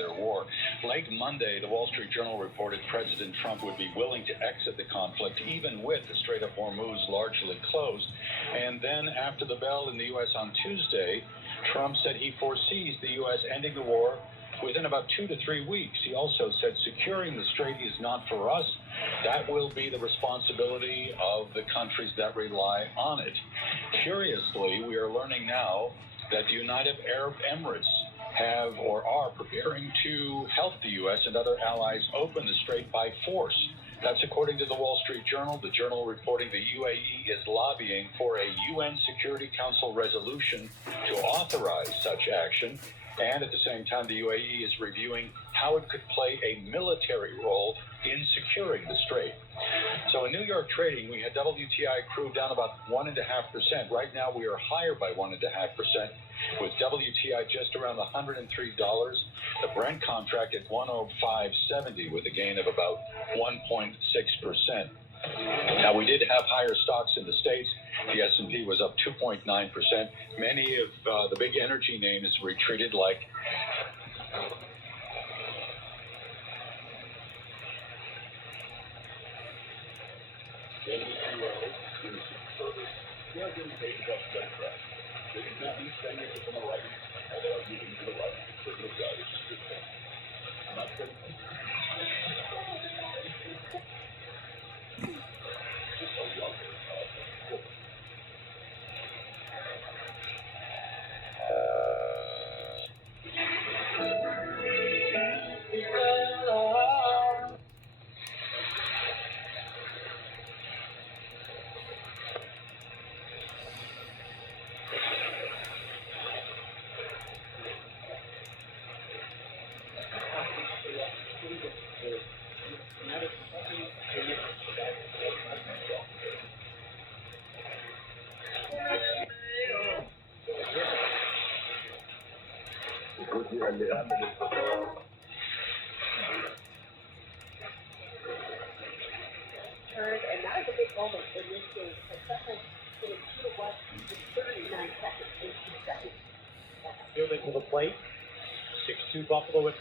their war. Late Monday, the Wall Street Journal reported President Trump would be willing to exit the conflict, even with the Strait of Hormuz largely closed. And then after the bell in the U.S. on Tuesday, Trump said he foresees the U.S. ending the war within about 2 to 3 weeks. He also said securing the strait is not for us. That will be the responsibility of the countries that rely on it. Curiously, we are learning now that the United Arab Emirates have or are preparing to help the U.S. and other allies open the strait by force. That's according to the Wall Street Journal. The journal reporting the UAE is lobbying for a UN Security Council resolution to authorize such action. And at the same time, the UAE is reviewing how it could play a military role in securing the strait. So in New York trading, we had WTI crude down about 1.5%. Right now, we are higher by 1.5%, with WTI just around $103. The Brent contract at 105.70 with a gain of about 1.6%. Now, we did have higher stocks in the States. The S&P was up 2.9%. Many of the big energy names retreated, like and that was a big moment in this game, especially in 2-1 with 39 seconds, 18 seconds. Newman to the plate. 6-2 Buffalo with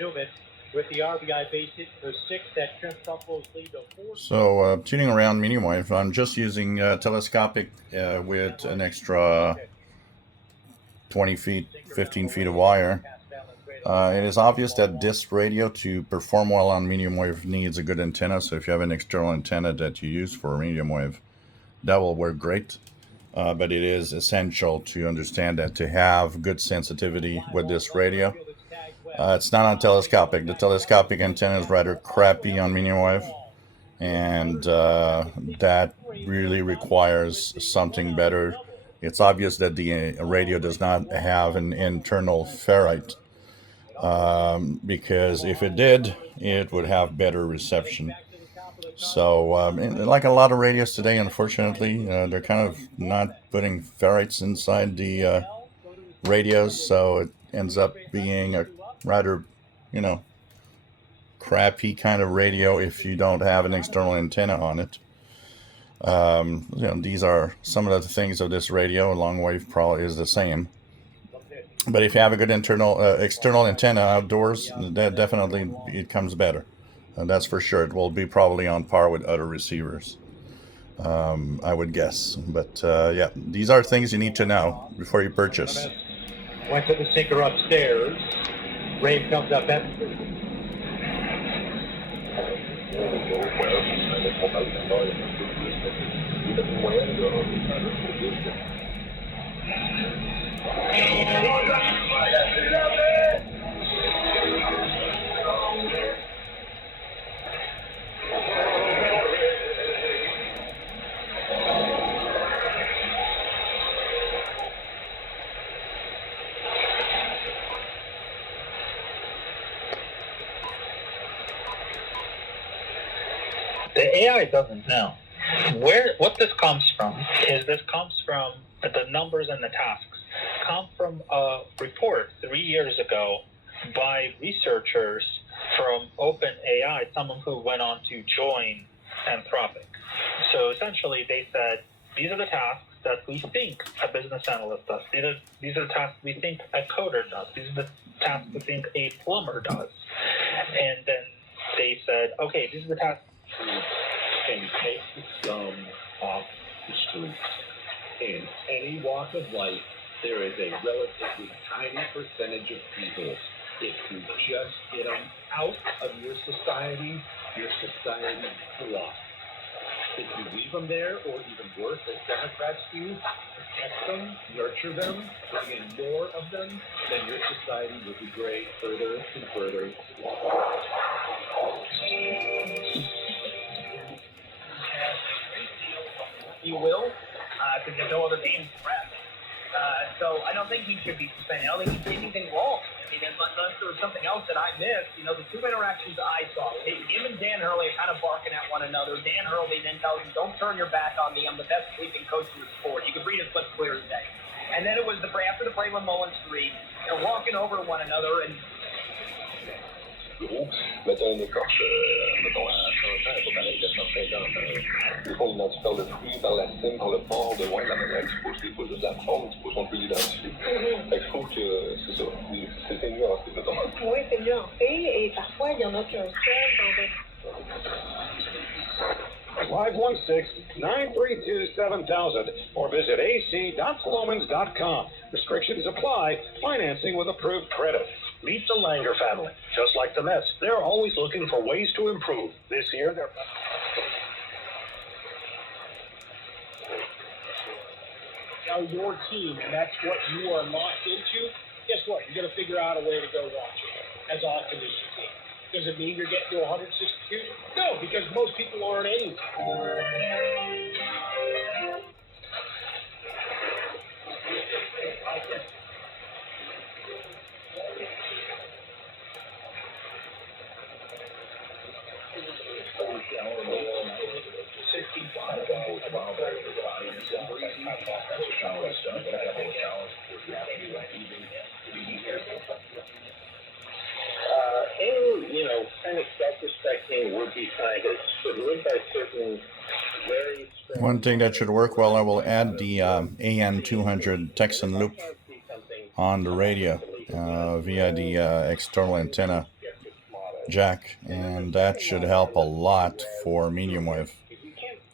Newman with the RBI base hit for 6 that trimmed Buffalo's lead to 4. So tuning around Mediumwave, I'm just using telescopic with an extra 20 feet, 15 feet of wire. It is obvious that this radio, to perform well on medium wave, needs a good antenna. So if you have an external antenna that you use for medium wave, that will work great. But it is essential to understand that to have good sensitivity with this radio. It's not on telescopic. The telescopic antenna is rather crappy on medium wave, and that really requires something better. It's obvious that the radio does not have an internal ferrite. Because if it did, it would have better reception. So, like a lot of radios today, unfortunately, they're kind of not putting ferrites inside the radios, so it ends up being a rather, crappy kind of radio if you don't have an external antenna on it. These are some of the things of this radio. Long wave probably is the same. But if you have a good external antenna outdoors, that definitely it comes better. That's for sure. It will be probably on par with other receivers, I would guess. But yeah, these are things you need to know before you purchase. Went to the sinker upstairs. Rave comes up empty. The AI doesn't know. What this comes from is this comes from the numbers and the tasks come from a report 3 years ago by researchers from OpenAI, someone who went on to join Anthropic. So essentially they said, these are the tasks that we think a business analyst does. These are the tasks we think a coder does. These are the task you think a plumber does? And then they said, okay, this is the task. Can take the scum off the street. In any walk of life, there is a relatively tiny percentage of people. If you just get them out of your society is lost. If you leave them there, or even worse, as Democrats do, protect them, nurture them, bring in more of them, then your society will degrade further and further. You will, because there's no other name for rep. So I don't think he should be suspended. I don't think he did anything wrong. I mean, unless there was something else that I missed. You know, the two interactions I saw, him and Dan Hurley are kind of barking at one another. Dan Hurley then tells him, don't turn your back on me. I'm the best sleeping coach in the sport. You can read his lips clear as day. And then it was after the Braylon Mullins 3, they're walking over to one another, and mettons une écorce, mettons un appareil de surfeur, ils font identifier le fruit par la cime, par le port, de loin de la manière exposée, il faut juste la forme, il faut qu'on peut l'identifier. Fait que je trouve que c'est ça, c'est nuancé, mettons. Oui, c'est nuancé, et parfois, il y en a qu'un seul dans 516-932-7000 or visit ac.sloman's.com. Restrictions apply. Financing with approved credit. Meet the Langer family. Just like the Mets, they're always looking for ways to improve. This year, they're... Now your team, and that's what you are locked into, guess what? You're going to figure out a way to go watch it as often as you can. Does it mean you're getting to 162? No, because most people aren't any. Any, kind of self-respecting would-be scientists should live by certain very strong... One thing that should work well, I will add the AM 200 Texan loop on the radio via the external antenna jack, and that should help a lot for medium wave.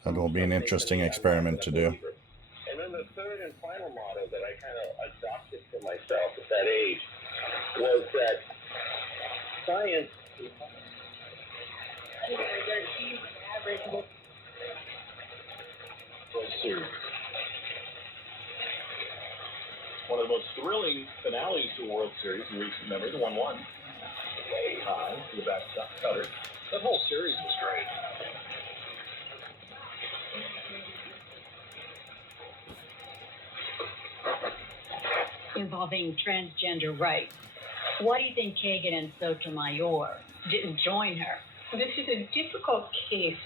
That will be an interesting experiment to do. And then the third and final motto that I kind of adopted for myself at that age was that science... One of the most thrilling finales to a World Series in recent memory, the 1-1. Way high to the back cutter. That whole series was great. Involving transgender rights. Why do you think Kagan and Sotomayor didn't join her? This is a difficult case